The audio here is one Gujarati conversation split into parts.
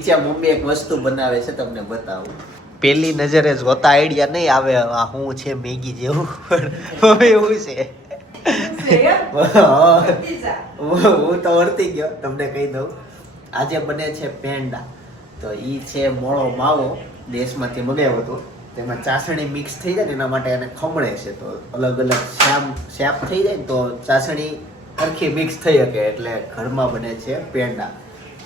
નીચે મમ્મી એક વસ્તુ બનાવે છે તમને બતાવું. પેલી નજરે જોતા આઈડિયા નહીં આવે આ હું છે મેગી જેવું. પણ એવું છે. હું તો વર્તી ગયો તમને કહી દઉં. આજે બને છે પેંડા. તો ઈ છે મોળો માવો દેશમાંથી મગાવ્યો હતો. તેમાં ચાસણી મિક્સ થઈ જાય ને એના માટે એને ખમણે છે. તો અલગ અલગ શ્યામ શ્યાપ થઈ જાય ને તો ચાસણી સરખી મિક્સ થઈ શકે. એટલે ઘરમાં બને છે પેંડા.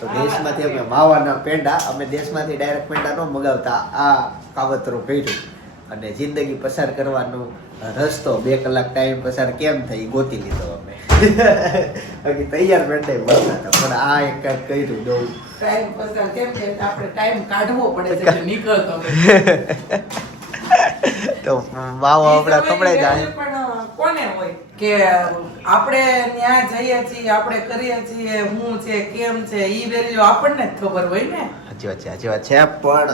તો દેશમાંથી અમે માવાના પેંડા અમે દેશમાંથી ડાયરેક્ટ પેંડા ન મગાવતા. આ કાવતરો કર્યું અને જિંદગી પસાર કરવાનો રસ્તો બે કલાક ટાઈમ પસાર કેમ થઈ ગોતી લીધો અમે. બાકી તૈયાર પેંડા મળતા હતા પણ આ એક કાંઈક કર્યું દઉં ટાઈમ પસાર કેમ કે આપણે ટાઈમ કાઢવો પડે છે નીકળતો તો માવો આપણા સમય જાય પણ કોને હોય કે આપણે ત્યાં જઈએ છીએ આપણે કરીએ છીએ હું છે કેમ છે ઈ વેલ્યુ આપણને જ ખબર હોય ને. સાચી વાત છે સાચી વાત છે. પણ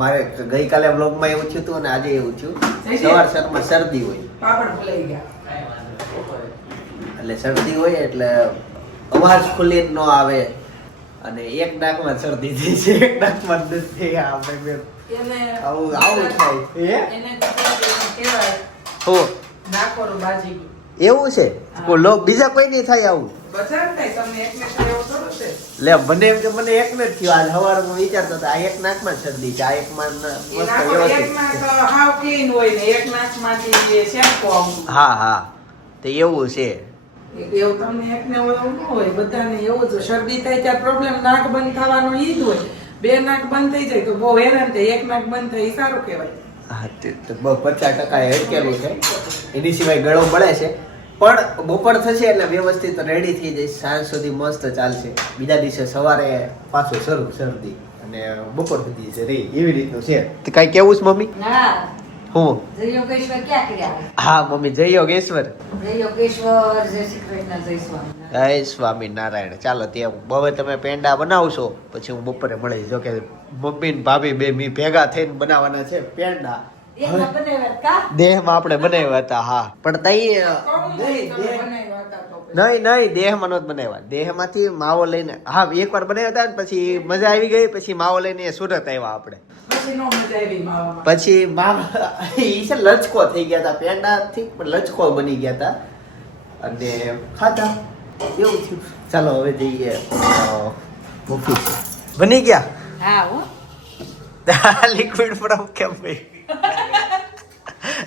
મારે ગઈકાલે બ્લોગમાં એવું થયું હતું અને આજે એવું થયું. સવાર સવારમાં શરદી હોય. પાપડ ભૂલાઈ ગયા. એટલે શરદી હોય એટલે અવાજ ખુલ્લી ન આવે. અને એક ડાકમાં શરદી થઈ છે એક નાકમાં થઈ આપણે બે આવું આવું થાય. એને કહેવાય હો. નાકોરું બાજી. એવું છે? લોક બીજા કોઈ નહીં થાય આવું. લે મને એમ કે મને એક જ થયો. આજ સવારમાં વિચારતો હતો આ એક નાકમાં શરદી છે આ ન- એક ને એક શેમ્પૂ હા હા. તો એવું છે. એવું તમને એકને ને એવું હોય બધાને એવું જ શરદી થાય ત્યારે પ્રોબ્લેમ નાક બંધ થવાનો ઈ જ હોય. બે નાક બંધ થઈ જાય તો બહુ હેરાન થાય. એક નાક બંધ થાય એ સારું કહેવાય. હા તે તો બ- પચાસ ટકા હેડકેલું છે. એની સિવાય ગળો મળે છે. પણ બપોર થશે એટલે વ્યવસ્થિત રેડી થઈ જઈશ. સાંજ સુધી મસ્ત ચાલશે. બીજા દિવસે સવારે પાછું શરૂ શરદી. અને બપોર સુધી છે રે એવી રીતનું છે. કઈ કેવું છે મમ્મી? ના. હું? જય યોગેશ્વર ક્યાં કર્યા હા મમ્મી જય યોગેશ્વર જય યોગેશ્વર જય શ્રી કૃષ્ણ જય સ્વામી. જય સ્વામી નારાયણ. ચાલો ત્યાં હવે તમે પેંડા બનાવશો પછી હું બપોરે મળીશ. જો કે મમ્મી ને ભાભી બે મી ભેગા થઈને બનાવવાના છે પેંડા. દેહમાં આપણે બનાવ્યા હતા હા. પણ તઈ નહીં. નહીં દેહ જ બનાવ્યા. દેહમાંથી માવો લઈને હા એકવાર બનાવ્યા હતા ને પછી મજા આવી ગઈ પછી માવો લઈને સુરત આવ્યા આપણે. પછી નો મજા આવી માવામાં. પછી માવા છે લચકો થઈ ગયા હતા પેંડાથી પણ લચકો બની ગયા હતા. અને ખાતા એવું થયું. ચાલો હવે જઈએ ઓફિસ બની ગયા? હા હો. લિક્વિડ ફ્રોમ કેમ ભાઈ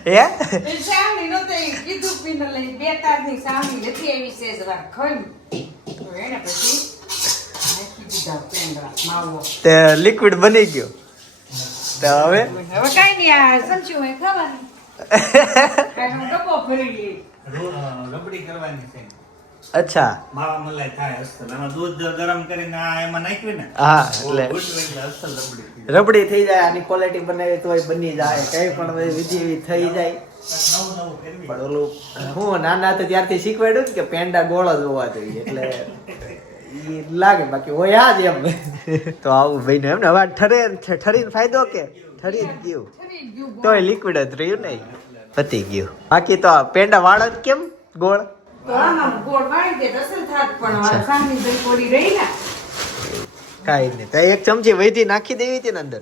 હે? એ સાવની નહોતી, કીધું પીને લઈ બે તારની સાવની નથી એવી છે જરા ખાઈ. તો એને પછી તે લિક્વિડ બની ગયો. તો હવે? હવે કાંઈ નહીં, આ સમસ્યું હોય ખબર ડબ્બો ભરી લઈ. રબડી કરવાની છે. અચ્છા. માવા મલાઈ થાય અસલ. આમાં દૂધ ગરમ કરીને આ એમાં નાખ્યું ને હા એટલે અસલ રબડી થઈ રબડી થઈ જાય આની ક્વોલિટી બનાવી તોય બની જાય કઈ પણ વિધિ થઈ જાય જાય. નવું નવું ફેરવી પણ ઓલું હું નાના હતા ત્યારથી શીખવાડ્યું કે પેંડા ગોળ જ હોવા જોઈએ એટલે ઈ લાગે બાકી હોય આ જ એમ. તો આવું ભાઈ એમ ને હવે ઠરે ઠરીને ફાયદો કે? ઠરી જ ગયું. તોય લિક્વિડ જ રહ્યું નહીં પતી ગયું. બાકી તો આ પેંડા વાળ જ કેમ ગોળ? કાંઈ નહીં. તો એક ચમચી વૈધી નાખી દેવી હતી ને અંદર.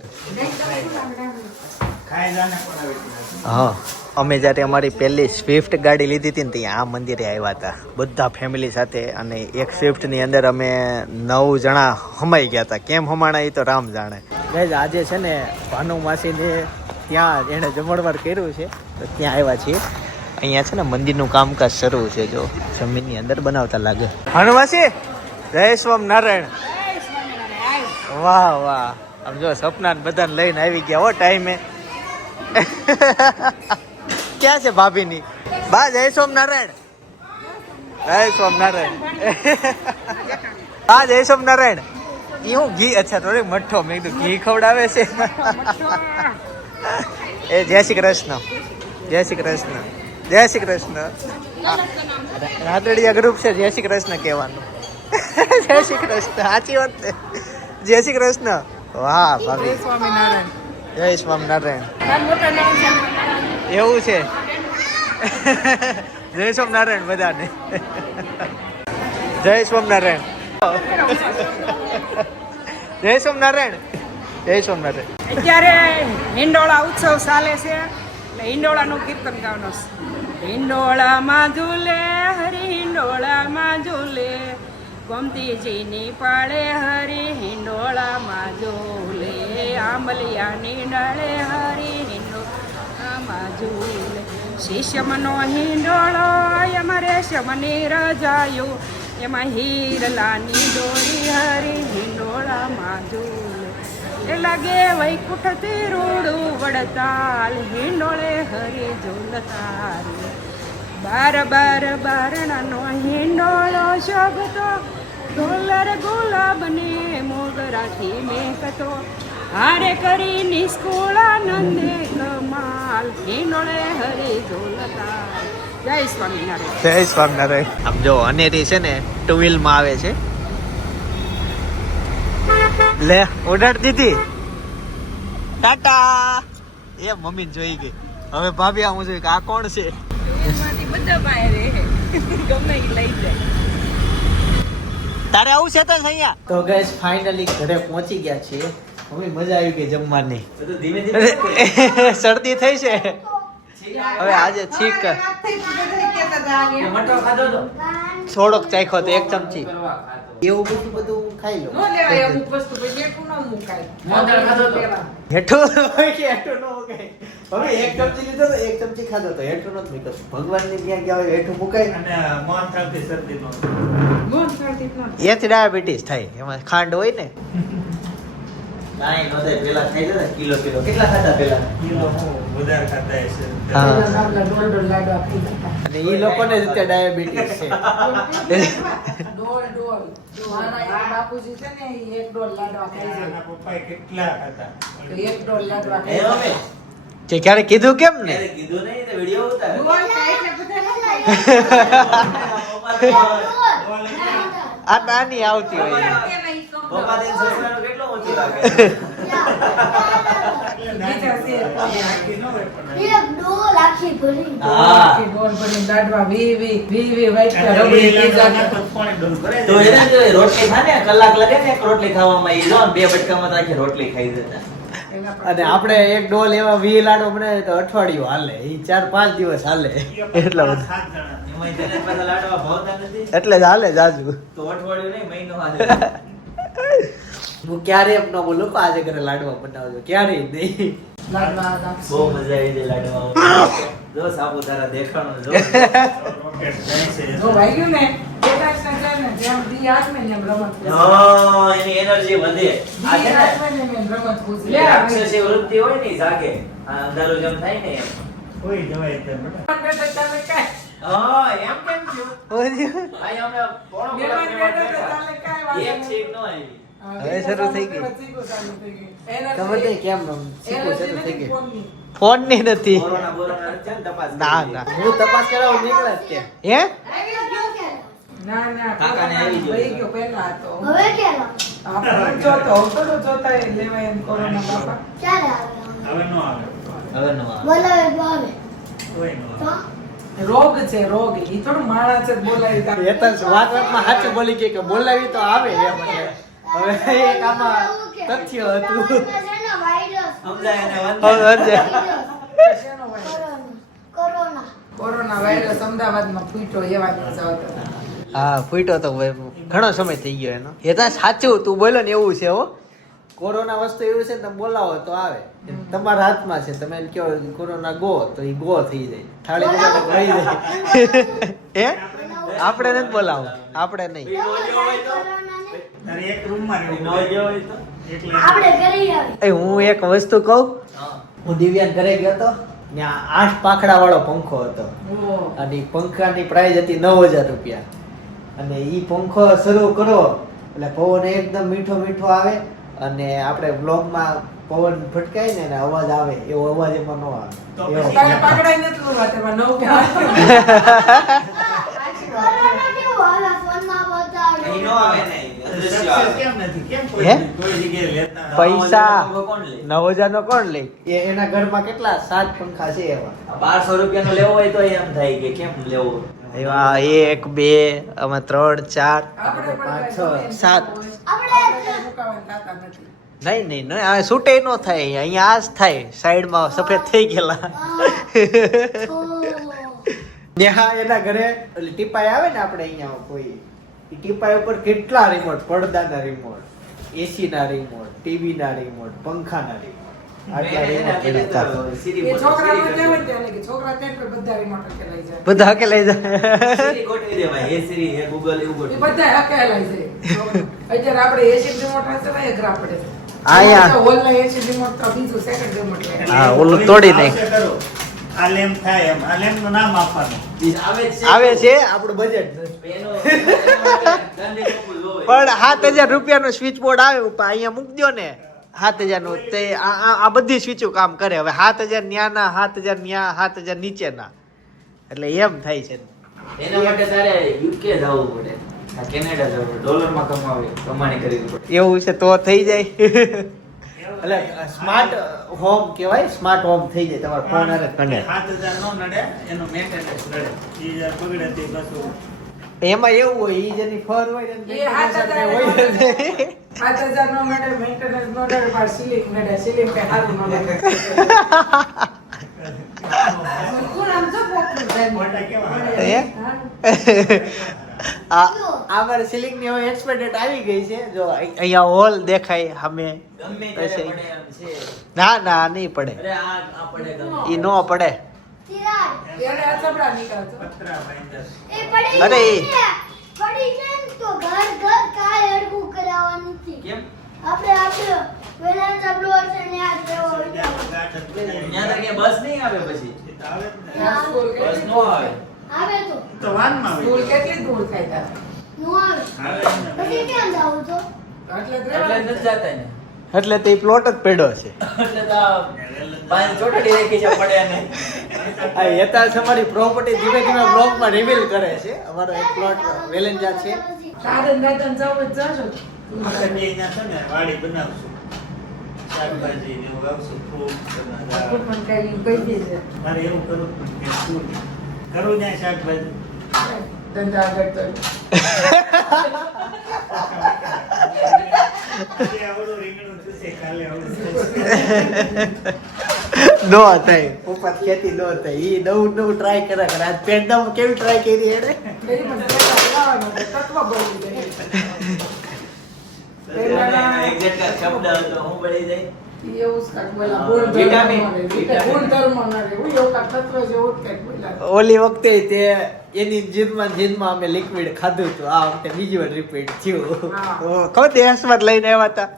હા. અમે જ્યારે અમારી પહેલી સ્વિફ્ટ ગાડી લીધી હતી ને ત્યાં આ મંદિરે આવ્યા હતા. બધા ફેમિલી સાથે અને એક સ્વિફ્ટની અંદર અમે નવ જણા હમાઈ ગયા હતા. કેમ હમાણા એ તો રામ જાણે. ગાઈઝ આજે છે ને ભાનુ માસીને ત્યાં એણે જમણવાર કર્યું છે. તો ત્યાં આવ્યા છીએ. અહીંયા છે ને મંદિરનું કામકાજ શરૂ છે, જો જમીનની અંદર બનાવતા લાગે. હનુમાસી માસી જય સ્વામિનારાયણ. વાહ વાહ. આમ જો સપના બધાને લઈને આવી ગયા હો ટાઈમે. ક્યાં છે ભાભીની? બા, જય સ્વામિનારાયણ. જય સ્વામિનારાયણ. હા જય સ્વામિનારાયણ. ઈ હું ઘી, અચ્છા, થોડી મઠ્ઠો. મેં કીધું ઘી ખવડાવે છે. એ જય શ્રી કૃષ્ણ. જય શ્રી કૃષ્ણ. જય શ્રી કૃષ્ણ. રાતડીયા ગ્રુપ છે જય શ્રી કૃષ્ણ કહેવાનું. જય શ્રી કૃષ્ણ સાચી વાત છે. જય શ્રી કૃષ્ણ. વાહ ભાભી. સ્વામિનારાયણ. જય સ્વામિનારાયણ. એવું છે. જય સ્વામિનારાયણ બધાને. જય સ્વામિનારાયણ. જય સોમનારાયણ જય સોમનારાયણ અત્યારે હિંડોળા ઉત્સવ ચાલે છે. એટલે હિંડોળાનું કીર્તન ગાવાનું છે. હિંડોળામાં ઝૂલે હરી હિંડોળામાં ઝૂલે ગોમતીજીની પાળે હરી હિંડોળામાં ઝૂલે, આંબલિયાની ડાળે હરી હિંડોળામાં ઝૂલે. શિષ્યમનો હિંડોળો, એમાં રેશમની રજાયો, એમાં હીરલાની દોરી હરી હિંડોળામાં ઝૂલે. લાગે વૈકુંઠથી રૂડું વડતાલ હિંડોળે હરી ઝુલતાલ બાર બાર બારણાનો હિંડોળો શોભતો ઢોલર ગુલાબને મોગરાથી મેકતો. હારે કરી નિસ્કુળ નંદે કમાલ હિંડોળે હરી ઝુલતાલ જય સ્વામિનારાયણ. જય સ્વામિનારાયણ. આમ જો અનેરી છે ને ટુ વ્હીલમાં આવે છે. લે ઓર્ડર દીધી ટાટા. એ મમ્મી જોઈ ગઈ. હવે ભાભી હું જોઈ કે આ કોણ છે? તારે આવું છે તો અહીંયા. તો ગેસ ફાઇનલી ઘરે પહોંચી ગયા છીએ. મમ્મી મજા આવી ગઈ જમવાની. ધીમે ધીમે શરદી થઈ છે. હવે આજે છીક મટો ખાધો તો? થોડોક ચાખ્યો તો એક ચમચી. એવું બધું બધું ખાઈ ન લો લેવાય અમુક વસ્તુ પછી એટલું ન મુકાય. મોદર ખાધો તો? હેઠું કે હેઠું ન મુકાય. હવે એક ચમચી લીધો તો એક ચમચી ખાધો તો હેઠું નથી મૂક્યો. ભગવાનની ત્યાં ગયા હોય હેઠું મુકાય? અને એથી ડાયાબિટીસ થાય. એમાં ખાંડ હોય ને. કાંઈ ન પેલા ખાઈ જતા કિલો કિલો. કેટલા ખાતા પેલા? કિલો વધારે ખાતા હશે હા. પેલા નાના ડોલ ડોલ લાડવા ખાઈ જતા. અને એ લોકોને જ ડાયાબિટીસ છે. ડોલ ડોલ મારા બાપુજી છે ને એક ડોલ લાડવા ખાઈ જાય. પપ્પાએ કેટલા ખાતા એક ડોલ લાડવા ખાઈ અમે ક્યારે કીધું કેમ ને? કીધું નહીં ને વિડિયો ઉતારે. આ નાની આવતી હોય રોટલી ખાને કલાક લગે ને એક રોટલી ખાવામાં ઈ જો બે બટકામાં તો આખી રોટલી ખાઈ પર અને આપણે એક ડોલ એવા વી લાડો બનાવે તો અઠવાડિયું હાલે. એ ચાર પાંચ દિવસ હાલે. એટલા બધા. એટલે જ હાલે જાજુ. તો અઠવાડિયું નહીં મહિનો હાલે. હું ક્યારે એમ ન બોલું કે આજે ઘરે લાડવા બનાવજો ક્યારેય નહીં. બહુ મજા આવી જાય લાડવા. જો સાપુતારા દેખાણું જો. જો ને એનર્જી વધે. વૃત્તિ હોય ને જાગે. આ અંધારું જેમ થાય ને એમ. જવાય હા એમ કેમ થયું. પોણો ચાલે એક છીક. આવી. હવે શરૂ થઈ ગઈ. ખબર નહીં કેમ શરૂ થઈ ગઈ. ફોનની. ફોનની નથી ને તપાસ ના ના. હું તપાસ કરાવું નીકળે જ કે હે? ના ના કાકાને આવી ગયો. પહેલા તો. હવે ક્યારે આપણે જોતો હવે તો જોતા એ લેવાય એમ કોરોના બાપા. ચાલે આવે હવે નો આવે. હવે નો આવે. બોલાવે તો આવે. કોઈ નો આવે. રોગ છે રોગ. ઈ થોડું માણસ જ બોલાવી એ તા- વાત વાતમાં સાચું બોલી ગઈ કે બોલાવી તો આવે એમ હવે એક આમાં તથ્ય હતું? કોરોના. કોરોના વાયરસ અમદાવાદમાં ફૂટ્યો હા ફૂટ્યો તો ઘણો સમય થઈ ગયો એનો. એ તો સાચું તું બોલો ને એવું છે હો. કોરોના વસ્તુ એવું છે તમે બોલાવો તો આવે. તમારા હાથમાં છે. તમે એમ કહો કોરોના ગો તો એ ગો થઈ જાય. થાળી થઈ જાય એ આપણે નથી બોલાવો. આપણે નહીં. તારે એક રૂમમાં રહેવું ન ગયો હોય તો? એટલે આપણે કરી આવે એ હું એક વસ્તુ કહું? હું. દિવ્યાંગ ઘરે ગયો હતો. ત્યાં આઠ પાખડા વાળો પંખો હતો. અને પંખાની પ્રાઇસ હતી નવ હજાર રૂપિયા. અને એ પંખો શરૂ કરો. એટલે પવન એકદમ મીઠો મીઠો આવે. અને આપણે બ્લોગમાં પવન ફટકાય ને અવાજ આવે એવો અવાજ એમાં ન આવે. નો ને? પૈસા પંખો કોણ લે? નવ હજાર નો કોણ લે? એના ઘરમાં કેટલા? સાત પંખા છે એવા. બારસો બારસો રૂપિયાનો લેવો હોય તો એમ થાય કે કેમ લેવો? એવા એક બે આમાં ત્રણ ચાર. આપણે પાંચ છ. સાત. નહીં નહીં નહીં. આ છૂટે ન થાય અહીંયા. આ જ થાય. સાઈડમાં સફેદ થઈ ગયેલા. નેહા એના ઘરે ઓલી ટીપાઈ આવે ને આપણે અહીંયા કોઈ ટીપાઈ ઉપર કેટલા રિમોટ પડદાના રિમોટ એસી ના રિમોટ ટીવી ના રિમોટ પંખા ના રિમોટ ને બધા હકે લઈ જાય. ને તોડી નાખ. આવશે ખરું. આ લેમ્પ થાય એમ. આ લેમ્પનું નામ આપવાનું. આવે છે. આપણું બજેટ. પણ સાત હજાર રૂપિયાનો સ્વિચ બોર્ડ આવે અહીંયા મૂકી દો ને. સાત હજારનું તે આ બધી સ્વિચો કામ કરે. હવે સાત હજાર ન્યાના સાત હજાર ન્યા સાત હજાર નીચેના. એટલે એમ થાય છે. એના માટે તારે યુકે જવું પડે. કેનેડા જવું પડે. ડોલરમાં કમાવે કમાણી કરવી એવું છે તો થઈ જાય. એટલે સ્માર્ટ હોમ કહેવાય? સ્માર્ટ હોમ થઈ જાય તમારો ફોન હારે. કને સાત હજાર નો નડે એનું મેન્ટેનન્સ નડે બગડે તે પાછું એમાં એવું હોય ઈ જેની ફર હોય ને એ હાથ હોય. જ નહીં. પાંચ હજાર નો મેડમ મેન્ટેનન્સ ડરે પણ સીલિંગ મેડમ સીલિંગ સીલિંગ હવે એક્સપેક્ટેડ આવી ગઈ છે. જો અહીંયા હોલ દેખાય સામે. ના ના નહીં પડે. એ અરે ઈ નો પડે ચિરાગ એને આ ચપડા નીકળતો પતરા બાંધ્યા છે. કેમ? આપણે આપણે વેલાંચા બ્લોર હશે ને આ જેવો ત્યાં તો તક બસ નહીં આવે પછી? આવે બસ નો આવે. આવે તો. તો વાનમાં સ્કૂલ કેટલી દૂર થાય તારે? નો આવે. આવે. પછી ક્યાં જાવ તો? એટલે એટલે નથી જાતા ને એટલે તે પ્લોટ જ પડ્યો છે. એટલે તો આ પાંચ ચોટાડી રાખી છે પડે ને આ હેતાંશ અમારી પ્રોપર્ટી ધીમે ધીમે બ્લોકમાં રિવીલ કરે છે. અમારો એક પ્લોટ વેલેન્જા છે. તારે ને જાવ જવું જ જજો. આપણે બે અહીંયા છે ને વાડી બનાવશું. શાકભાજી ને એવું વાવશું કાંઈ મારે એવું કરવું પણ કે શું કરું ત્યાં શાકભાજી? ધંધા આગળ. નો થાય. ઉપર ખેતી નો થાય. ઈ નવું નવું ટ્રાય કરે કરે. આજ પેન્ડામાં કેવી ટ્રાય કરી એને તો આ શબ્દ હતો હું બળી જાય ના ના. ઓલી વખતે તે એની જીદમાં જીદમાં અમે લિક્વિડ ખાધું હતું. આ વખતે બીજી વાર રિપીટ થયું. તો ખબર દેશમાં જ લઈને આવ્યા હતા.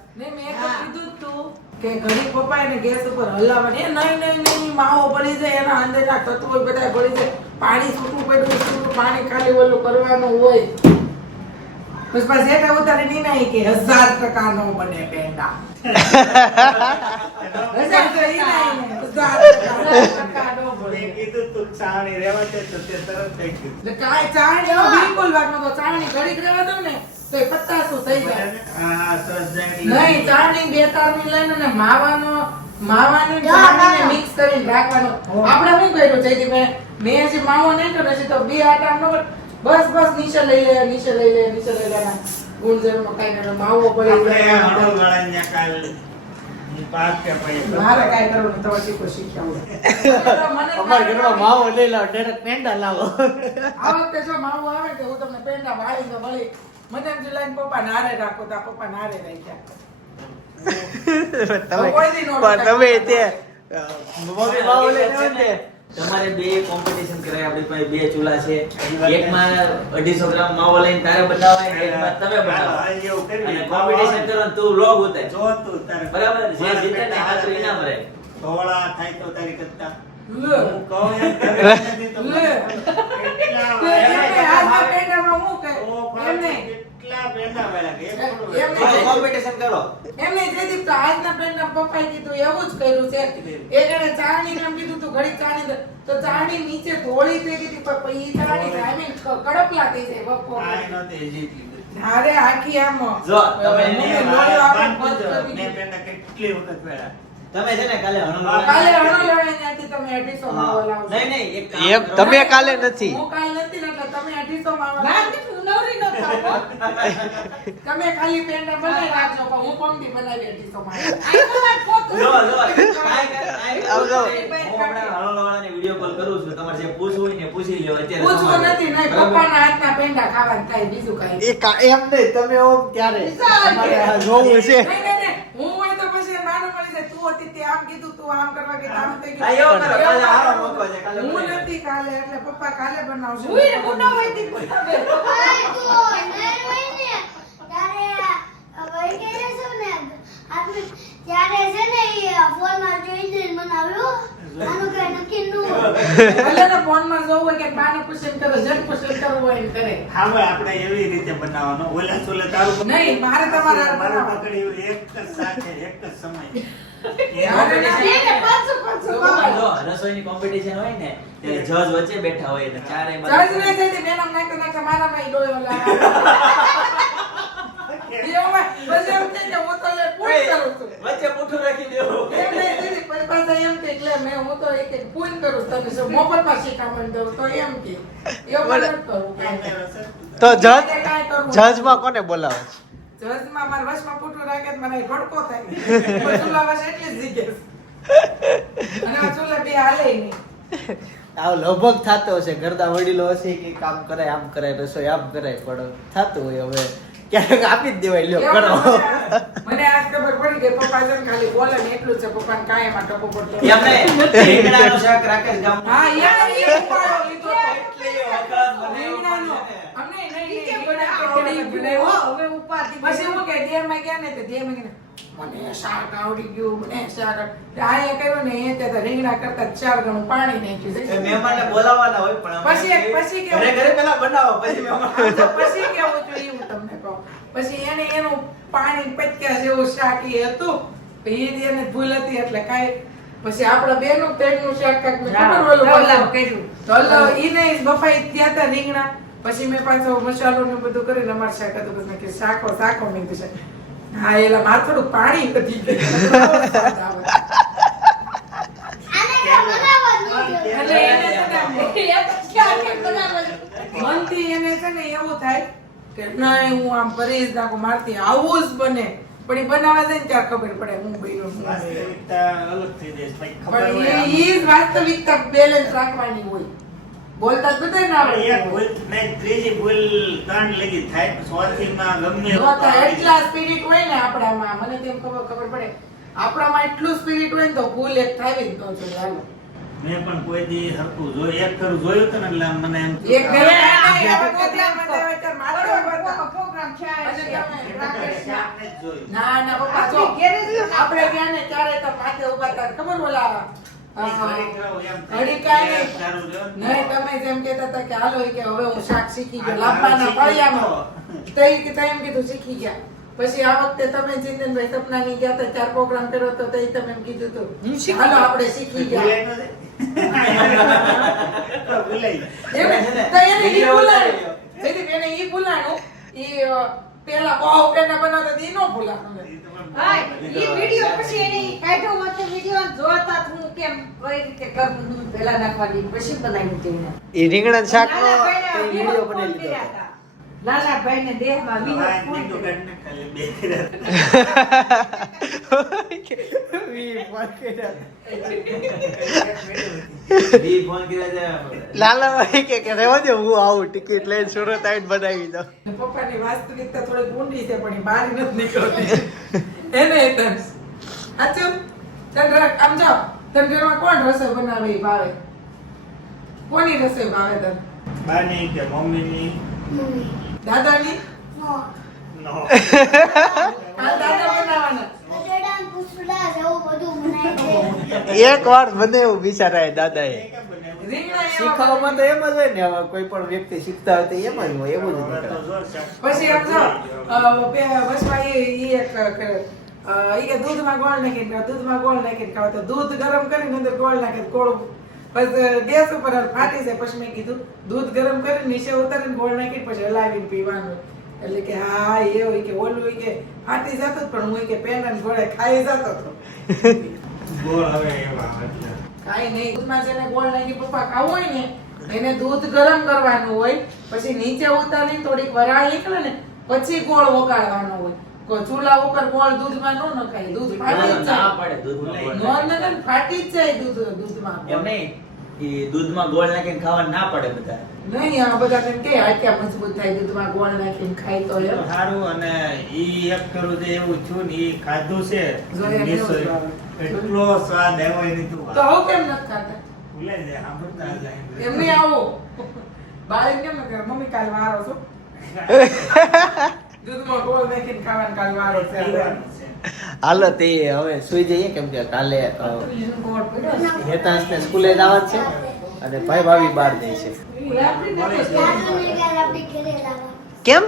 તું કે ઘડી પપ્પા એને ગેસ ઉપર હલાવવાની. એ નહીં નહીં નહીં માવો બળી જાય એના અંદરના તત્વો બધા પડી જાય. પાણી છૂટું પડ્યું પાણી ખાલી ઓલું કરવાનું હોય. પછી પાછી એવું તારે નહીં નાઈ કે હજાર ટકા નો બને પેંડા આપણે શું કર્યું છે મેં મેં હજી માવો નહીં કર્યો તો બે આટા નો બસ બસ નીચે લઈ લે નીચે લઈ લે નીચે લઈ લે. ગુણજરમાં કઈ નહીં માવો પડે આપણે હળવળાને ત્યાં કાલ પાક કે પછી મારે કાંઈ કરવું નહીં શીખો શીખ્યા મને અમારા માવો લઈ લાવો ડાયરેક્ટ પેંડા લાવો. આ વખતે જો માવો આવે તો હું તમને પેંડા વાળીને વળી મને એમ લાઈન પપ્પા નારે રાખો તા પપ્પા નારે રાખ્યા. તમે નો તમે તે મમ્મી માવો લઈને આવે ને તમારે બે કોમ્પિટિશન કરાય આપણી પાસે બે ચૂલા છે. એકમાં અઢીસો ગ્રામ માવો લઈને તારે બનાવાય ને એકમાં તમે બનાવો. હા, એવું કરવી. અને કોમ્પિટિશન કરો ને તું લોગ ઉતાર. જો તું તારે બરાબર? જે જીતે ને હાથું ઇનામ રહે. ધોળા થાય તો તારી કરતા. લે. હું કહું એમ. કેટલા પેંડા વાળા કોમ્પિટિશન કરો. એમને જયદીપ આજના પેનના પપ્પાએ કીધું એવું જ કર્યું છે. એક એણે ચાળણી એમ કીધું તું ઘડી ચાળણી તો ચાળણી નીચે ધોળી થઈ ગઈ પણ ઈ ચાળણી I mean કડપલા થઈ જાય બપોર. આય નહોતી જીતી અરે આખી આમ જો, તમે મેં દીધી. પેંડા કેટલી વખત વાળા. તમે છે ને કાલે હણો કાલે હણો લડાઈ ત્યાંથી તમે અઢીસો માવો લાવજો. નહીં નહીં એક. તમે કાલે નથી. હું કાલ નથી એટલે તમે અઢીસો માવો ના, તમે ખાલી પેન બનાવી રાખજો પણ હું પમદી બનાવી માવો તો હણોલાવાળાને વીડિયો કોલ કરું છું. તમારે જે પૂછવું હોય ને પૂછી લ્યો અત્યારે પૂછવું નથી નહીં? પપ્પાના હાથના પેંડા ખાવાનું થાય બીજું કાંઈ. એ એમ નહીં તમે ઓમ ક્યારે તમારે આ જોવું છે નહીં, નહીં, નહીં. હું હોય તો પછી માનું મળી જાય તું હતી તે આમ કીધું તું આમ કરવા કે આમ થઈ ગયું કાલે હારો મોકો છે. કાલે હું નથી કાલે એટલે પપ્પા કાલે બનાવશે. હું ય- હું ન હોય દીકરી, પપ્પા તો નહીં હોય ને ત્યારે વહી ગયેલા છો ને આપણે ત્યારે છે ને એ ફોનમાં જોઈને બનાવ્યું આનું કઈ નક્કી ન હોય. ભલે ને ફોનમાં જોવું હોય કે બાને પસંદ કરો જન પસંદ કરવું હોય ને કરે. હા ભાઈ આપણે એવી રીતે બનાવવાનો. ઓલા ચોલે તારું નહીં મારે તમારા મારું એક જ સાથે એક જ સમય. રસોઈની કોમ્પિટિશન હોય ને ત્યારે જજ વચ્ચે બેઠા હોય ચારે જજ બેન કરું વચ્ચે પૂઠું રાખી દેવું. એમ નહીં પાછા એમ કે એટલે મેં હું તો એક એક કરું તને શીખામણ દઉં તો એમ કે. એવું કરવું તો જજ. જજમાં કોને બોલાવે છે? જજમાં મારા વશમાં પૂઠું રાખે તો મને ભડકો થાય. ચૂલા વશ એટલી જ જીગેશ. અને આ ચૂલા બે હાલે નહીં. આ લગભગ થતો હશે. ઘરના વડીલો હશે કે કામ કરાય આમ કરાય રસોઈ આમ કરાય પણ થતું હોય હવે. ક્યારેક આપી જ દેવાય લ્યો કરો મને- આજ ખબર પડી કે પપ્પા જન ખાલી બોલે ને એટલું છે. પપ્પાને કાંઈ એમાં ટપો પડતો શાક. હા યાર એ ઉપાડો લીધો તો. એટલી વખત મને એવું રીંગણાનો. છે ને. આમ નહીં, નહીં, ઈ કે નહીં, મને રીંગણા આવડી કઢી ગયું, ઉપાધિ પછી હું કે દેરમાં ગયા ને? તો દેરમાં ગયા મને શાક આવડી ગયું મને શાક આ એ ને એ તે રીંગણા કરતા ચાર ગણું પાણી નાખ્યું એ મહેમાનને બોલાવવાના હોય પણ પછી- પછી કે ઘરે ઘરે પેલા બનાવો પછી મહેમાન. પછી કેવું હતું એ હું તમને કહું. પછી એને એનું પાણી પચ્યા જેવું શાક એ હતું. એ એને ભૂલ હતી એટલે કાંઈ. પછી આપણા બેનું પેટનું શાક કાંઈક મેં ખબર ઓલું કર્યું. કર્યું. તો ઈને બફાઈ ત્યાં હતા રીંગણા. પછી મેં પાછો મસાલો ને બધું કરીને અમારે શાક હતું બધું મેં કીધું શાકો શાકો મેં કીધું હા એલા માર થોડુંક પાણી વધી ગયું? મનથી એને છે ને એવું થાય કે નહીં હું આમ કરીશ નાખું મારથી આવું જ બને. પણ એ બનાવવા જાય ને ત્યારે ખબર પડે હું બન્યું વાસ્તવિકતા અલગ થઈ જાય ભાઈ પણ એ જ વાસ્તવિકતા બેલેન્સ રાખવાની હોય. બોલતા જ બધાય ના આવડે એક ભૂલ ને ત્રીજી ભૂલ ત્રણ લગી થાય ચોથીમાં ગમે જો તો એટલા સ્પિરિટ હોય ને આપણામાં મને તેમ ખબર ખબર પડે. આપણામાં એટલું સ્પિરિટ હોય ને તો ભૂલ એક થાવી જ ન જોઈએ હાલો. મેં પણ કોઈ દી હરકું જોયું એક ફેરું જોયું તો ને એટલે મને એમ એક. ના ના પપ્પા આપણી ગયા ને ત્યારે તો માથે ઊભા હતા ખબર બોલા ઘડીક રહો એમ થાય. ઘડીક કાંઈ નહીં. સારું રહ્યો ને. નહીં તમે જેમ કહેતા હતા કે હાલો કે હવે હું શાક શીખી ગયો. લાંબાના ફળિયામાં તો કે તમે કીધું શીખી ગયા. પછી આ વખતે તમે ચિંતનભાઈ સપનાની ગયા હતા ચાર પ્રોગ્રામ કર્યો તો તે તમે એમ કીધું હતું હાલો આપણે શીખી ગયા. પેલા બહુ પેલા બનાવતા નો એ તો પણ હા, ઈ વીડિયો પછી એને કાઢ્યો હોત તો જોતા હું કેમ કઈ રીતે કરવું દૂધ નાખવાની પછી બનાવ્યું હતું એ રીંગણા શાક નો લાલાભાઈને બનાવી લીધો કર્યા હતા. લાલાભાઈને દેહમાં વિનોદ વાહ, ફોન નીકળું કર્યો. કાઢને બે ઈ ફોન કર્યા છે. લાલાભાઈ કે કે રહેવા દે હું આવું ટિકિટ લઈને સુરત આવીને બનાવી દઉં પપ્પાની વાસ્તવિકતા થોડી ઊંડી છે પણ બહાર નથી નીકળતી એને તન સાચું? તન આમ જાઓ. તન ઘરમાં કોણ રસોઈ બનાવે એ ભાવે? કોની રસોઈ ભાવે તન? બાની કે મમ્મીની? દાદાની? નો. દાદા બનાવવાના. એક વાર એવું બિચારા દાદા એ બને? શીખવામાં તો એમ જ હોય ને હવે કોઈ પણ વ્યક્તિ શીખતા હોય તો એમ જ હોય એવું જ. પછી આમ જો અ, પે- વચમાં ઈ ઈ એક કે દૂધમાં ગોળ નાખીને ખાઓ, દૂધમાં ગોળ નાખીને ખાઓ તો દૂધ ગરમ કરીને અંદર ગોળ નાખીને ગોળ પછી ગેસ ઉપર ફાટી જાય. પછી મેં કીધું દૂધ ગરમ કરીને નીચે ઉતારીને ગોળ નાખીને પછી હલાવીને પીવાનું. એટલે કે હા એ હોય કે ઓલું હોય કે ફાટી જતો પણ હું કે પેન અને ગોળે ખાઈ જતો હતો ગોળ હવે કાંઈ નહીં. દૂધમાં જેને ગોળ નાખી પપ્પા ખાવું હોય ને એને દૂધ ગરમ કરવાનું હોય પછી નીચે ઉતારીને થોડીક વરાળ નીકળે ને પછી ગોળ વગાડવાનો હોય. ચૂલા ઉપર ગોળ દૂધમાં ન નખાય દૂધ ફાટી જ ના જાય. પડે દૂધમાં ગોળ નોર ને ફાટી જ જાય દૂધ દૂધમાં એમ નહીં ઈ દૂધમાં ગોળ નાખીને ખાવા ના પડે બધા. નહીં આ બધા કેમ કે આટલા મજબૂત થાય દૂધમાં ગોળ નાખીને ખાય તો એમ. સારું અને ઈ એક કરું દે એવું છું ને ઈ ખાધું છે. એટલો સ્વાદ આવ્યો એની તો તો હું કેમ નથી ખાતા? ભૂલાઈ જાય સાંભળતા જાય. એમને આવો. બાળક કેમ કરે મમ્મી કાલ વારો છો? દૂધમાં ગોળ નાખીને ખાવાનું કાલ મારો છે હાલો, તે હવે સુઈ જઈએ કેમ કે કાલે. હેતાંશને સ્કૂલે જવાનું છે અને ભાઈ ભાભી બહાર જાય છે. કેમ?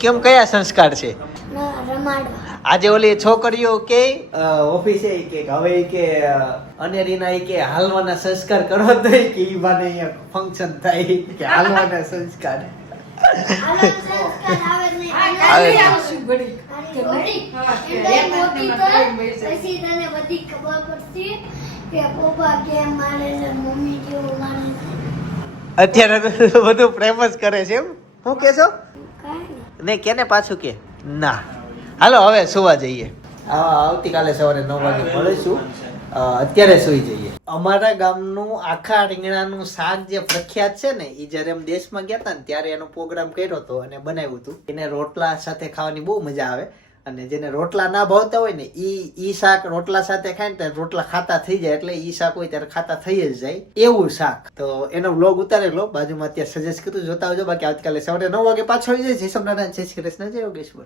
કેમ, કયા સંસ્કાર છે? આજે ઓલી છોકરીઓ કે ઓફિસે કે, હવે કે અનેરીના કે હાલવાના સંસ્કાર કરો તો કે ઈ બાને અહીંયા ફંક્શન થાય. કે હાલવાના સંસ્કાર. કે કે અત્યારે તો બધું પ્રેમ જ કરે છે એમ. હું કેશો કાંઈ ને કેને પાછું કે? ના. હાલો હવે સુવા જઈએ. આવતીકાલે સવારે નવ વાગે મળીશું અત્યારે સુઈ જઈએ. અમારા ગામનું આખા રીંગણાનું શાક જે પ્રખ્યાત છે ને એ જ્યારે અમે દેશમાં ગયા હતા ને, ત્યારે એનો પ્રોગ્રામ કર્યો હતો અને બનાવ્યું હતું. એને રોટલા સાથે ખાવાની બહુ મજા આવે. અને જેને રોટલા ના ભાવતા હોય ને, ઈ ઈ શાક રોટલા સાથે ખાય ને, ત્યારે રોટલા ખાતા થઈ જાય. એટલે ઈ શાક હોય ત્યારે ખાતા થઈ જ જાય. એવું શાક. તો એનો વ્લોગ ઉતારેલો બાજુમાં અત્યારે સજેસ્ટ કીધું જોતા આવજો. બાકી આવતીકાલે સવારે નવ વાગે પાછો આવી જાય. જય સોમનારાયણ જય શ્રી કૃષ્ણ. જય યોગેશ્વર.